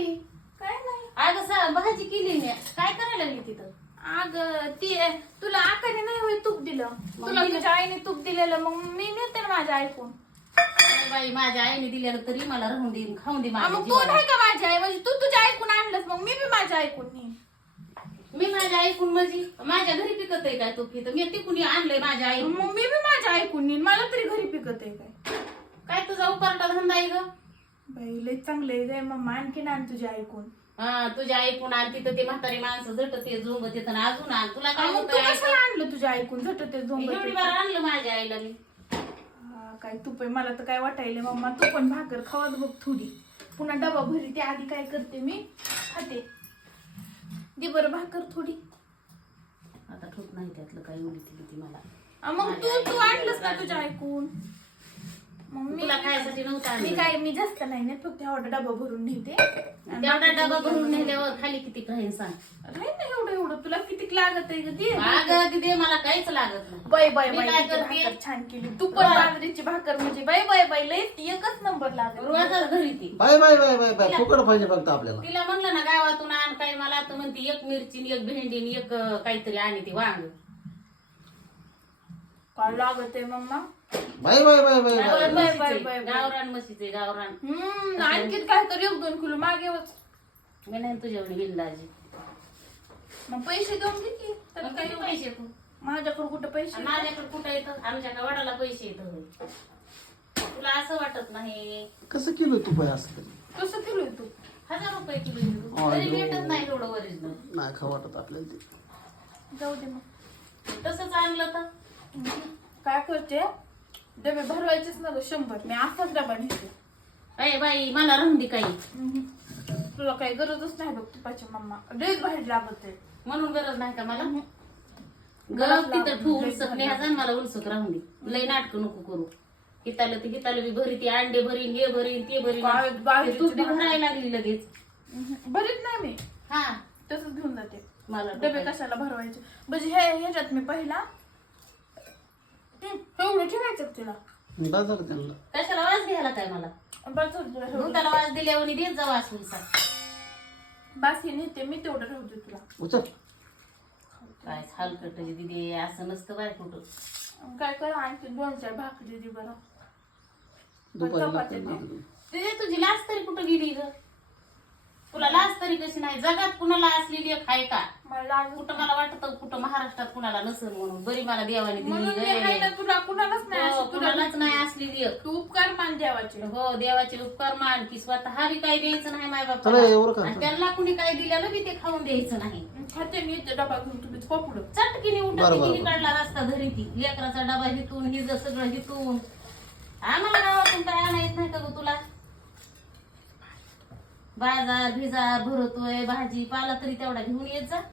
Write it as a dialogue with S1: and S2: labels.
S1: ती?
S2: काय नाही.
S1: अगं भाजी केली मी. काय करायला लागली तिथं?
S2: अग ती तुला आकाने नाही होय तूप दिलं.
S1: मग
S2: तुला
S1: दिलं.
S2: तुझ्या आईने तूप दिलेलं मग मी नेते ना माझ्या ऐकून.
S1: नाही बाई माझ्या आईने दिलेलं तरी मला राहून देईन खाऊन दे माझ्या
S2: मग तू
S1: जीवाला.
S2: नाही का माझी आई म्हणजे तू तुझ्या ऐकून आणलंस मग मी बी माझ्या ऐकून नेईन.
S1: मी माझ्या ऐकून म्हणजे माझ्या घरी पिकत आहे काय तूप इथं? मी तिकून आणलंय माझ्या आई.
S2: मग मी बी माझ्या ऐकून नेईन. मला तरी घरी पिकत आहे काय.
S1: काय तुझा उपारटा धंदा आहे ग?
S2: बाई लय चांगलं आहे मम्मा आणखीन आण तुझ्या ऐकून.
S1: हा तुझ्या ऐकून आण तिथं ते म्हातारी माणसं झटते झोंबत येतं आणि अजून आण. तुला काय
S2: मग
S1: होतं
S2: तू
S1: ऐकून?
S2: कशाला आणलं तुझ्या ऐकून झटते
S1: एवढी बार आणलं माझ्या आईला मी.
S2: काय तूप आहे मला तर काय वाटायले मम्मा तू पण भाकर खावाच बघ थोडी. पुन्हा डबा भरी ते आधी काय करते मी खाते. दे बरं भाकर थोडी.
S1: आता ठोक नाही त्यातलं काही उलटी ती मला.
S2: मग तू आणलंस का तुझ्या ऐकून? मग
S1: तुला खायसाठी नव्हतं
S2: मी काय मी जास्त नाही ना फक्त एवढा डबा भरून नेते.
S1: तेवढा डबा भरून नेल्यावर खाली किती राहील सांग.
S2: नाही ना एवढं एवढं तुला किती लागत आहे ग ते.
S1: अगं तिथे मला काहीच लागत नाही.
S2: बाय बाय
S1: मी
S2: बाय
S1: काय
S2: किती
S1: करते?
S2: भाकर छान केली तू पण. बाजरीची भाकर म्हणजे बाय बाय बाय लय एकच नंबर लागत.
S1: रोजच घरी ती.
S3: बाय बाय बाय बाय बाय फुकट पाहिजे फक्त आपल्याला.
S1: तिला म्हणलं ना गावातून आण काय मला तर म्हणते एक मिरची एक भेंडी एक काहीतरी आणि ती वांग.
S2: काय लागत आहे मम्मा.
S3: बाय बाय बाय बाय बाय
S1: गावरान
S2: बाय,
S1: म्हशीचे,
S2: बाय, बाय.
S1: गावरान म्हशीचे गावरान.
S2: आणखीन काय कर 1-2 किलो मागे वच.
S1: मी नाही तुझ्यावर बिंदाजी.
S2: मग पैसे देऊन घे की. तर
S1: मग
S2: काय
S1: किती पैसे तू?
S2: माझ्याकडे कुठं पैसे.
S1: आणि माझ्याकडे कुठं येतं? आमच्या वडाला पैसे येतं. तुला असं वाटत नाही?
S3: कसं किलो तू पाय असं तरी?
S2: कसं किलो तू.
S1: 1000 रुपये किलो येतो. तरी भेटत नाही एवढं ओरिजिनल.
S3: नाही खा वाटत आपल्याला ते.
S2: जाऊ दे मग.
S1: तसंच आणलं तर
S2: काय करते डबे भरवायचेच ना ग 100. मी असाच डबा नेते.
S1: अय बाई मला राहून दे काही.
S2: तुला काही गरजच नाही बघ तुपाची मम्मा. लयच बाहेर लागत आहे.
S1: म्हणून गरज नाही का मला? गरज तिथं ठेवून उलसक न्यायचा आणि मला उलसक राहून दे. लय नाटक नको करू. हिताला बी भरी ती अंडे भरीन हे भरीन ते भरीन. तू बी भरायला लागली लगेच.
S2: भरीत नाही मी.
S1: हा
S2: तसंच घेऊन जाते.
S1: मला
S2: डबे कशाला भरवायचे म्हणजे ह्याच्यात मी पहिला एवढं ठेवायचं तुला.
S3: बस झालं त्यांना.
S1: कशाला वाज घ्यायला काय मला?
S2: बस तुला
S1: दुधाला वाज दिल्यावर देत जा वास उलसा.
S2: बास हे नेते मी तेवढं राहते तुला.
S3: उचल.
S1: काय हलकट दिदी असं नसतं बाय कुठं.
S2: काय कर आणखी 2-4 भाकरी दे बरं.
S3: दुपारी
S2: चपाती
S3: लागते
S2: दे.
S1: तिथे तुझी लाज तरी कुठं गेली ग? तुला लाज तरी कशी नाही? जगात कुणाला असलेली एक आहे का?
S2: मला लाज
S1: कुठं मला वाटतं कुठं महाराष्ट्रात कुणाला नसेल म्हणून. बरी मला देवाने
S2: म्हणून मी
S1: दिली
S2: आहे ना
S1: ग.
S2: तुला कुणालाच नाही
S1: हो,
S2: असं तुला
S1: कुणालाच नाही असलेली एक.
S2: तू उपकार मान देवाचे.
S1: हो देवाचे उपकार मान की स्वतः बी काही द्यायचं नाही माय
S3: चला एवढं
S1: बापाला.
S3: का?
S1: आणि त्यांना कुणी काही दिलेलं बी ते खाऊन द्यायचं नाही.
S2: खाते मी इथे डबा घेऊन तुम्ही पुढं.
S1: चटकीने
S3: बरं,
S1: उठत
S3: बरं.
S1: इकडला रस्ता धरी ती लेकराचा डबा हिथून हिज सगळं हिथून. आम्हाला गावातून काय आणायच नाही का ग तुला? बाजार भिजार भरतोय भाजी पाला तरी तेवढा घेऊन येत जा.